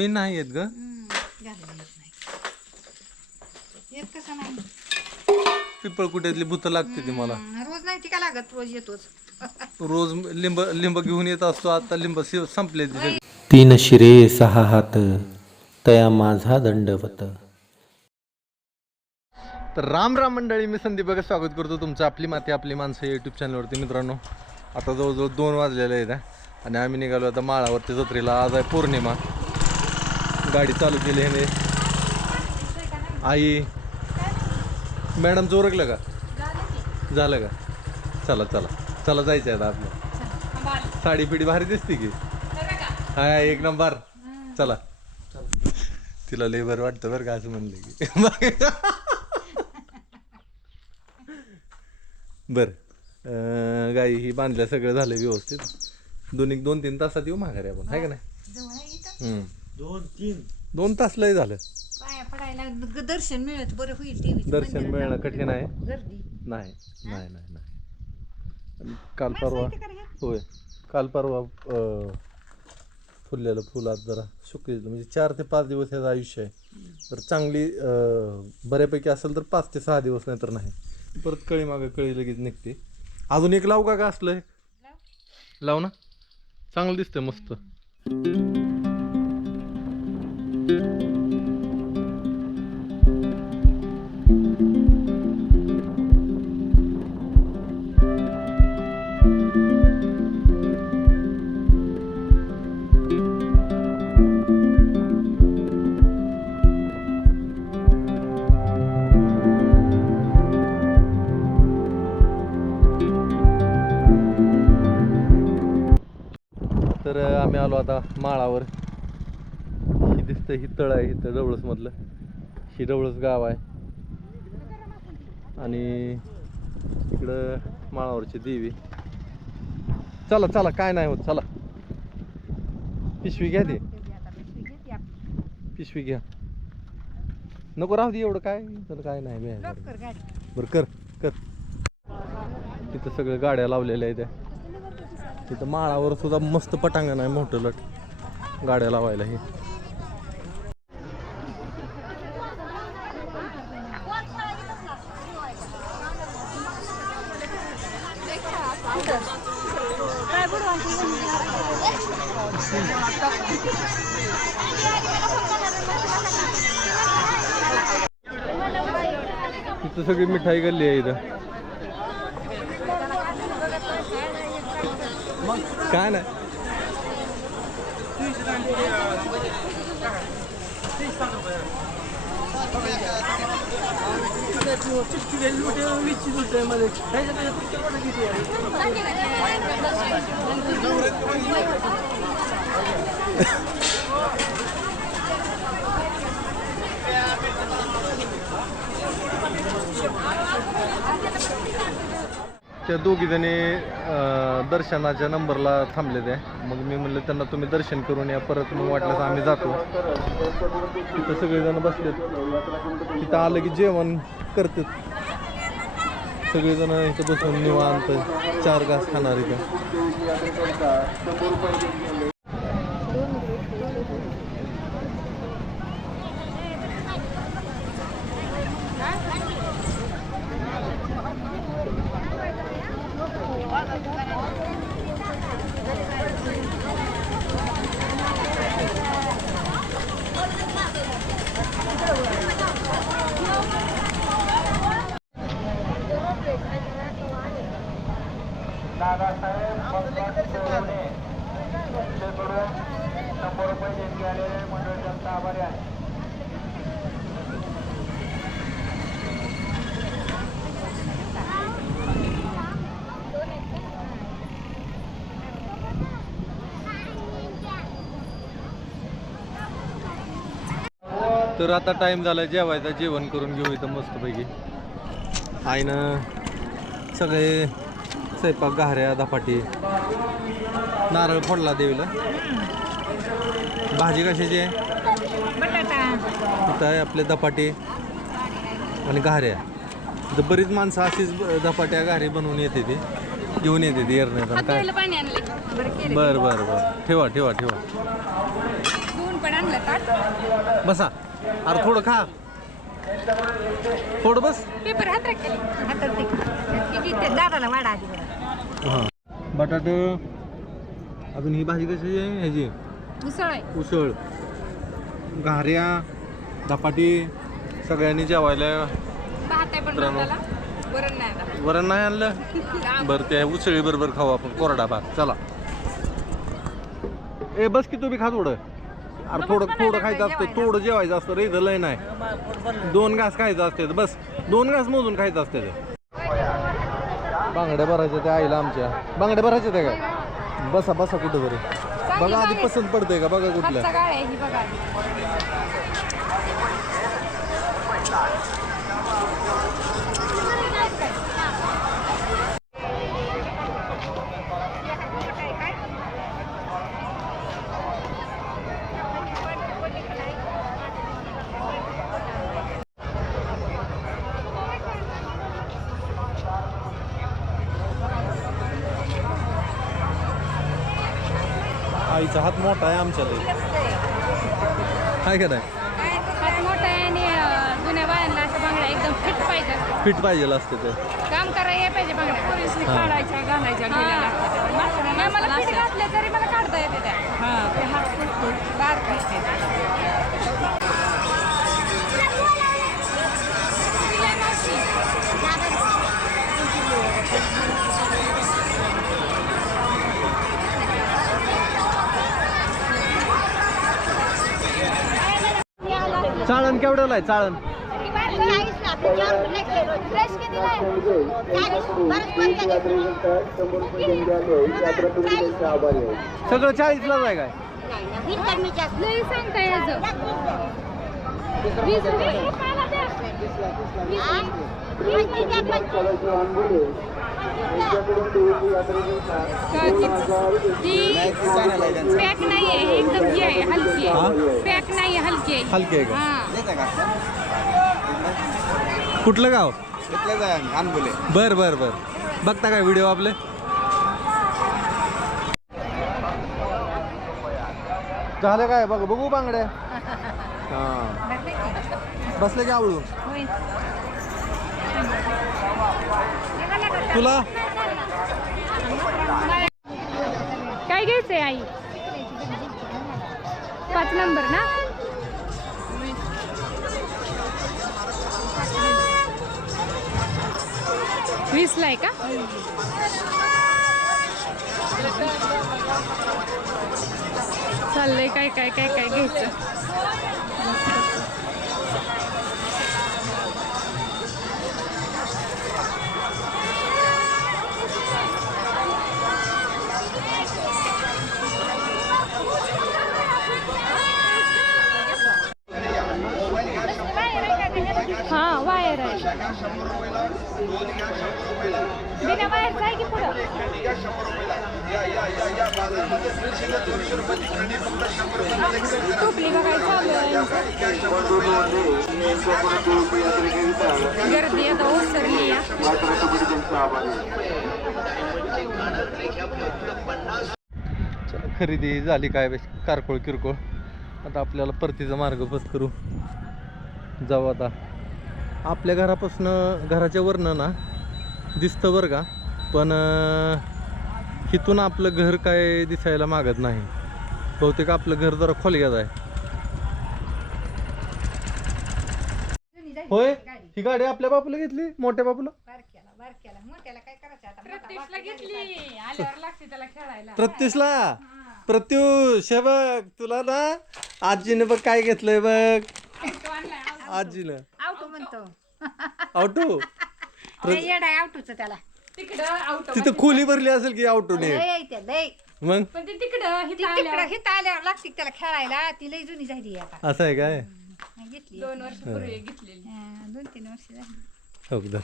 मी नाही येत ग. येत नाही येत कसं नाही. पिपळ कुठ्यातली भूत लागते ती मला. रोज नाही ती का लागत? रोज येतोच. रोज लिंब लिंब घेऊन येत असतो आता लिंब सि- संपले. तीन शिरे सहा हात तया माझा दंडवत. तर राम राम मंडळी मी संदीप बघा स्वागत करतो तुमचं आपली माती आपली माणसं यूट्यूब चॅनलवरती मित्रांनो आता जवळजवळ दोन वाजलेले आहेत हा. आणि आम्ही निघालो आता माळावरती जत्रेला. आज आहे पौर्णिमा. गाडी चालू केली ह्याने. आई मॅडम चोरकलं का? झालं का? चला चला. चला जायचं आहे आता आपलं. साडी पिढी भारी दिसते की. हाय एक नंबर. चला. तिला लय बरं वाटतं बरं का असं म्हणलं की. बर. गाई ही बांधल्या सगळं झालं व्यवस्थित. दोन एक दोन तीन तासात येऊ माघारी आपण. आहे का नाही? इथं हम्म. दोन तास लय झालं. पाया पडायला ग- दर्शन मिळत बरं होईल टीव्ही दर्शन मिळणं कठीण आहे. गर्दी. नाही नाही नाही नाही. काल परवा? होय. काल परवा अं, फुललेलं फुलात जरा शुक्रित म्हणजे चार ते पाच दिवस ह्याचं आयुष्य आहे. तर चांगली अं, बऱ्यापैकी असेल तर पाच ते सहा दिवस नाही तर नाही. परत कळी मागं कळी लगेच निघते. अजून एक लावू का का असलं? एक? लाव ना. चांगलं दिसतंय मस्त. तर आम्ही आलो आता माळावर. ही दिसतं ही तळ आहे इथं डवळस मधलं ही डवळस गाव आहे. आणि इकडं माळावरची देवी. चला चला काय नाही होत चला. पिशवी घ्या ते. पिशवी घ्या. नको राहू दे एवढं काय? तर काय नाही बरं कर कर. तिथं सगळं गाड्या लावलेल्या आहेत त्या. तिथं माळावर सुद्धा मस्त पटांगण आहे मोठं लट. गाड्या लावायला हे. तिथं सगळी मिठाई गल्ली आहे इथं. काय नाही. त्या दोघीजणी दर्शनाच्या नंबरला थांबले ते मग मी म्हणलं त्यांना तुम्ही दर्शन करून या परत मग वाटल्यास आम्ही जातो. तिथं सगळेजण बसलेत. तिथं आलं की जेवण करतात. सगळेजण इथं बसून निवांत चार घास खाणार इथं. तर आता टाइम झाला जेवायचा जेवण करून घेऊ इथं मस्तपैकी. आईनं सगळे स्वयंपाक घाऱ्या धपाटी नारळ फोडला देवीला. भाजी कशाची आहे? आहे आपले धपाटे? आणि घाऱ्या तर बरीच माणसं अशीच धपाट्या घारे बनवून येते ते. घेऊन येते ते एरण्यात काय? बरं बरं बरं ठेवा ठेवा ठेवा. बसा. अरे थोडं खा. थोडं बस. पेपर. हां बटाट. अजून ही भाजी कशी आहे? ह्याची. उसळ. आहे उसळ. घाऱ्या धपाटी सगळ्यांनी जेवायला भात आहे पण मित्रांनो. भाताला वरण नाही आता. वरण नाही आणलं. बरं ते उसळी बरोबर खाऊ आपण. कोरडा भात. चला. ए बस की तुम्ही खा थोडं. अरे थोडं थोडं खायचं असतं थोडं जेवायचं असतं रे इथं लय नाही. दोन घास खायचं असते बस. दोन घास मोजून खायचं असते ते बांगड्या भरायच्या त्या आईला आमच्या. बांगड्या भरायच्या त्या काय बसा बसा कुठं तरी. बघा आधी पसंत पडतंय का? बघा कुठल्या गाळ आहे ही बघा आईचा हात मोठा आहे आमच्या काय का नाही? हात मोठा आहे आणि अं, जुन्या बायांना अशा बांगड्या एकदम फिट पाहिजे. फिट पाहिजे असते ते. काम करायला पाहिजे बांगड्या. पोलिसने हा. काढायच्या घालायच्या गेल्या लागतात. नाही मला फिट घातल्या तरी मला काढता येते त्या. हां ते हात फुट बारक असते चाळण केवढ्याला आहे चाळण? सगळं चाळीसलाच आहे काय? लई पॅक नाही आहे एकदम ही आहे हलकी? आहे पॅक नाही आहे हलकी आहे हलकी का? कुठलं गाव इथलेच आहे अनबुले बर बर बर बघता काय व्हिडिओ आपले झालं काय बघ बघू बांगड्या हा बसले की होय. तुला? काय घ्यायचंय आई? पाच नंबर ना? वीसला आहे का? चाललंय काय काय काय काय घ्यायचं? चालू ओसरली खरेदी झाली काय कारकोळ किरकोळ. आता आपल्याला परतीचा मार्ग पत्करू जाऊ आता. आपल्या घरापासून घराच्या वरनं ना दिसतं बरं का? पण इथून आपलं घर काय दिसायला मागत नाही. बहुतेक आपलं घर जरा खोलग्यात आहे. होय? ही गाडी आपल्या बापूला घेतली? मोठ्या बापूला? बारक्याला बारक्याला. मोठ्याला काय करायचं आता? प्रत्यक्षला घेतली. आल्यावर लागते त्याला खेळायला. प्रत्युषला प्रत्युष हे बघ तुला ना आजीने बघ काय घेतलंय बघ. आजीनं. आवटू म्हणतो. ऑटो लय येड आहे आवटूचं त्याला. तिकडं आउट तिथं खोली भरली असेल की ऑटोने लय आहे ते लय. मग? पण ते तिकडं ती हिथं तिकडं आल्यावर. हिथं आल्यावर लागते त्याला खेळायला. ती लय जुनी झाली आता. असं आहे काय? घेतली दोन वर्षापूर्वी घेतलेली. हा, दोन तीन वर्ष झाली. अगोदर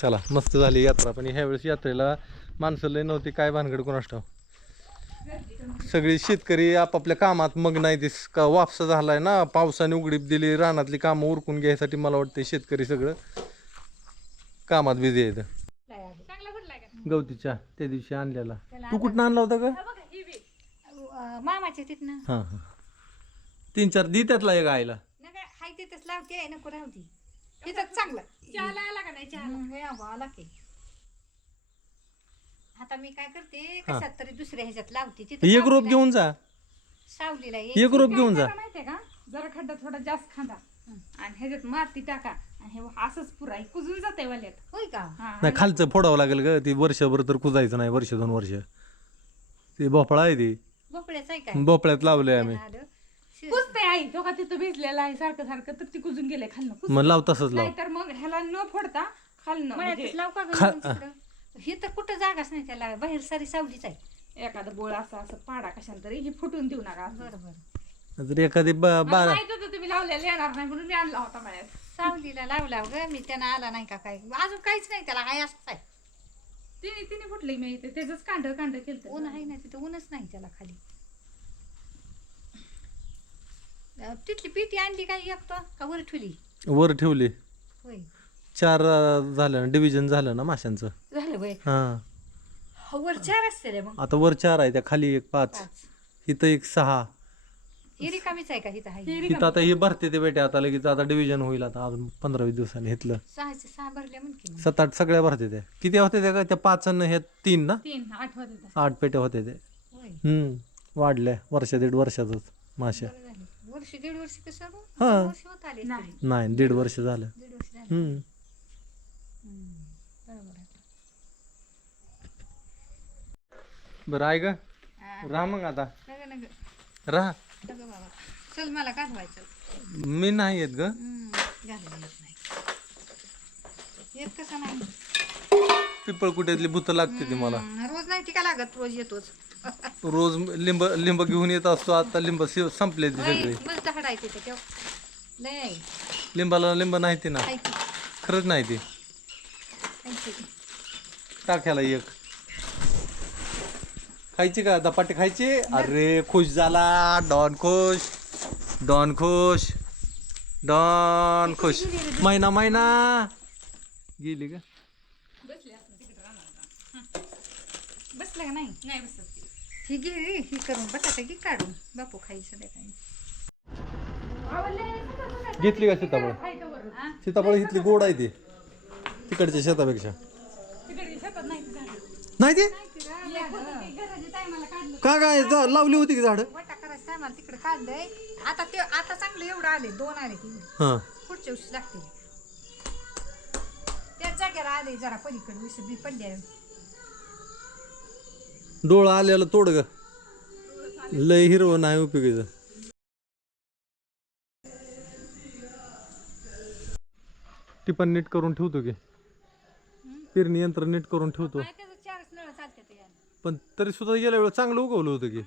चला मस्त झाली यात्रा. पण ह्या वेळेस यात्रेला माणसं लय नव्हती. काय भानगड कोणास ठाव सगळी शेतकरी आपापल्या कामात मग नाही दिस का वापसा झालाय ना? पावसाने उघडीप दिली रानातली कामं उरकून घ्यायसाठी मला वाटतं शेतकरी सगळं कामात बिझी आहेत. चांगला भरलाय का? गवतीच्या त्या दिवशी आणलेला. तू कुठं आणला होता का मामाच्या तिथनं. हां हां. तीन चार दी त्यातला एक आईला. हाय तिथंच लावते आहे नको राहते तिथंच चांगलं. चहाला आला का नाही हम्म, हे आला की. आता मी काय करते कशात तरी दुसऱ्या ह्याच्यात लावते तिथं एक रोप सावलीला- घेऊन जा. सावलीला ये एक रोप घेऊन जा. करा माहितीये का? जरा खड्डा थोडा जास्त खांदा. आणि ह्याच्यात माती टाका. आणि हे असंच पुरा हे कुजून जाते वाल्यात. होय का? हा. नाही खालचं फोडावं लागेल ग. ती वर्षभर तर कुजायचं नाही वर्ष दोन वर्ष. ते भोपळा आहे ती. भोपळ्याच आहे काय? भोपळ्यात लावलंय आम्ही. आलं. कुजते आई तो का तिथं भिजलेला आहे सारखं सारखं तर ती कुजून गेले खाल्लं कुज मग लाव तसंच लाव. नाही तर मग ह्याला न फोडता खाल्लं मळ्यातच म्हणजे लाव का खा-? हे तर कुठं जागाच नाही त्याला. बाहेर सारी सावलीच आहे. एखादं बोळ असं असं पाडा कशाला तरी हे फुटून देऊ नका असं. बरं बरं. जर एखादी ब- मला बारा माहीत होतं तुम्ही लावलेलं येणार नाही म्हणून मी आणला होता मळ्यात. सावलीला लावला ग मी त्यानं आला नाही का काय? अजून काहीच नाही त्याला हाय असंच आहे. तिने तिने फुटली मी इथे. त्याच कांड कांड केलं ऊन आहे ना तिथं ऊनच नाही त्याला खाली अं, तिथली पिटी आणली काय एक तर का वर ठेवली? वर ठेवली. होय. चार अं, झालं ना डिव्हिजन झालं ना माशांचं. झालं वय हां. वर चार असते रे मग. आता वर चार आहे त्या खाली एक पाच पाच. इथं एक सहा. ही रिकामीच आहे का हिथं आहे इथं आता हे भरते ते बेटे आता लगेच आता डिव्हिजन होईल आता अजून पंधरा वीस दिवसांनी इथलं सहाचे सहा भरले मग. सात आठ सगळ्या भरते ते किती होते ते का त्या पाच आणि हे तीन ना? तीन आठवत होता आठ पेटे होते ते. होय. हम्म. वाढल्या वर्ष दीड वर्षातच माश्या. बरं. वर्ष दीड वर्ष कसं गं? हा. वर्ष होत आले नाही. दीड वर्ष झालं. दीड वर्ष झालं. हम्म. हम्म. बरोबर आहे. बरं आहे का हा. राहा मग आता. नग नग. राहा. नग बाबा. चल मला काढवायचं मी नाही येत ग. हम्म, घालायला येत नाही येत कसं नाही? पिपळ कुठेतली भूत लागते ती मला. हम्म, रोज नाही टिका लागत? रोज येतोच. रोज लिंब लिंब घेऊन येत असतो. आता लिंब सि- संपले ती सगळी. मग झाड आहे तिथे तेव्हा लय आहे. लिंबाला लिंब नाही ती ना. आहे की खरंच नाही ती. आहे की. टाक्याला एक. खायची का? धपाटे खायची? अरे खुश झाला. डॉन खुश. डॉन खुश. डॉन खुश. महिना महिना गेली का? बसलं का? नाही. नाही बसत. ही घे ही करून बटाटा घे काढून. बापू खाई संध्याकाळी घेतली का सीताफळ? सीताफळ इथली गोड आहे ती. तिकडच्या शेतापेक्षा. नाही ते? का काय लावली होती की झाड? तिकडे काढलंय. आता ते आता चांगलं एवढं आले दोन आले हा. पुढच्या वर्षी लागतील. त्याच जागेला आले जरा पलीकडे विष बी पडले डोळा आलेला तोड ग लय हिरवं नाही उपयोगीचं. टिपण नीट करून ठेवतो की. पेरणी यंत्र नीट करून ठेवतो. पण तरी सुद्धा गेल्या वेळेस चांगलं उगवलं होतं की.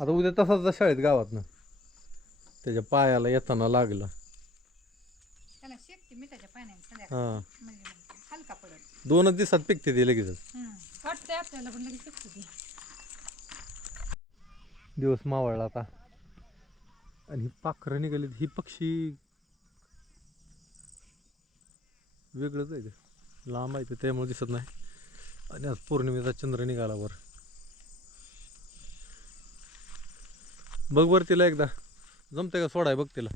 आता उद्या तसाच शाळेत गावातनं. त्याच्या पायाला येताना लागलं. त्याला शेकते मिठाच्या पाण्याने संध्याकाळी हा. म्हणजे मग हलका पडत. दोनच दिवसात पिकते ते लगेचच. वाटते आपल्याला पण लगेच ती. दिवस मावळला आता. आणि ही पाखरं निघाली ही पक्षी वेगळंच आहे ते. लांब आहे ते त्यामुळे दिसत नाही. आणि आज पौर्णिमेचा चंद्र निघाला वर. बघ वर तिला एकदा. जमते का सोडाय बघ तिला?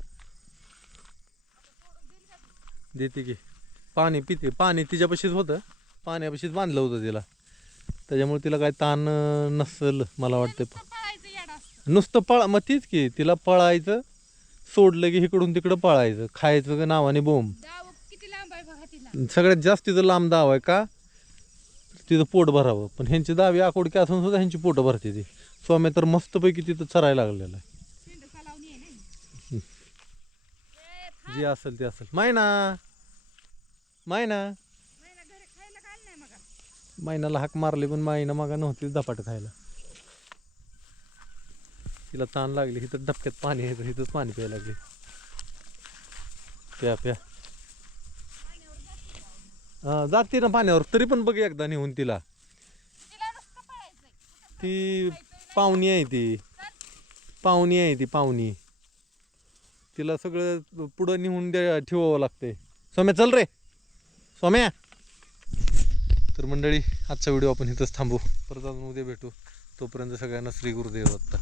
देते की. पाणी पिते. पाणी तिच्यापाशीच होतं. पाण्यापाशीच बांधलं होतं तिला. त्याच्यामुळे तिला काय ताण अं, नसेल मला वाटतं नुसतं पळा मग तीच की तिला पळायचं सोडलं की इकडून तिकडं पळायचं. खायचं का नावाने बोंब. सगळ्यात जास्त तिचं लांब दाव आहे का? तिचं पोट भरावं. पण ह्यांची दावी आकोडकी असून सुद्धा ह्यांची पोटं भरते ती. स्वाम्या तर मस्तपैकी तिथं चरायला लागलेलं आहे शेंड चालवून ये नाही जे असेल ते असेल. मायना मायना मायनाला हाक मारली पण मायना मागा नव्हती धपाट खायला. तिला ताण लागली इथं डबक्यात पाणी आहे इथंच पाणी प्यायला लागली. प्या प्या. हा जाते ना पाण्यावर तरी पण बघ एकदा नेऊन तिला. ती पाहुणी आहे ती. पाहुणी आहे ती पाहुणी. तिला सगळं पुढं निहून द्या ठेवावं लागतंय. सोम्या चल रे. सोम्या. तर मंडळी आजचा व्हिडिओ आपण इथंच थांबू. परत अजून उद्या भेटू. तोपर्यंत सगळ्यांना श्री गुरुदेव दत्त